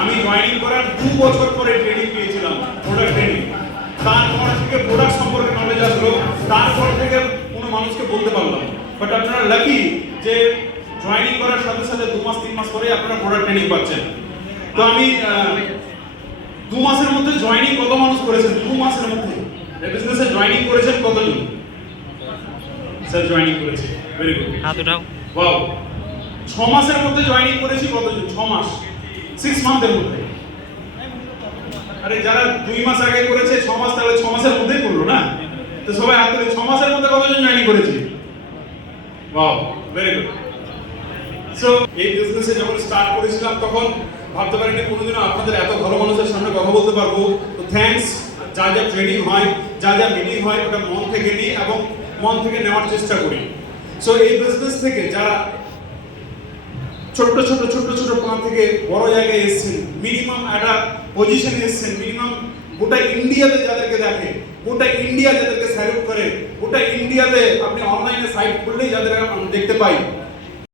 আমি জয়েনিং করার দু বছর পরে ট্রেনিং পেয়েছিলাম প্রোডাক্ট ট্রেনিং তারপর থেকে প্রোডাক্ট সম্পর্কে নলেজ আসলো তারপর থেকে কোনো মানুষকে বলতে পারলাম বাট আপনারা লাকি যে জয়েনিং করার সাথে সাথে দু মাস তিন মাস পরে আপনারা প্রোডাক্ট ট্রেনিং পাচ্ছেন। তো আমি দু মাসের মধ্যে জয়েনিং কত মানুষ করেছেন? দু মাসের মধ্যে। বিজনেসে জয়েনিং করেছেন কতজন? স্যার জয়েনিং করেছে। ভেরি গুড হাত উঠাও। ওয়াও ছ মাসের মধ্যে জয়েনিং করেছি কতজন? ছ মাস। সিক্স মান্থের মধ্যে। আরে যারা দুই মাস আগে করেছে, ছ মাস, তাহলে ছ মাসের মধ্যেই করল না? তো সবাই হাত তুলে, ছ মাসের মধ্যে কতজন জয়েনিং করেছে? ওয়াও ভেরি গুড সো এই বিজনেসে যখন স্টার্ট করেছিলাম তখন ভাবতে পারিনি কোনোদিনও আপনাদের এত ভালো মানুষের সামনে কথা বলতে পারব। তো থ্যাঙ্কস যা যা ট্রেনিং হয়, যা যা মিটিং হয়, ওটা মন থেকে নিই এবং মন থেকে নেওয়ার চেষ্টা করি। সো এই বিজনেস থেকে যারা ছোট্ট ছোট ছোট ছোট পা থেকে বড় জায়গায় এসেছেন। মিনিমাম একটা পজিশনে এসেছেন। মিনিমাম গোটা ইন্ডিয়াতে যাদেরকে দেখে, গোটা ইন্ডিয়া যাদেরকে স্যালুট করে, গোটা ইন্ডিয়াতে আপনি অনলাইনে সাইট খুললেই যাদের দেখতে পাই।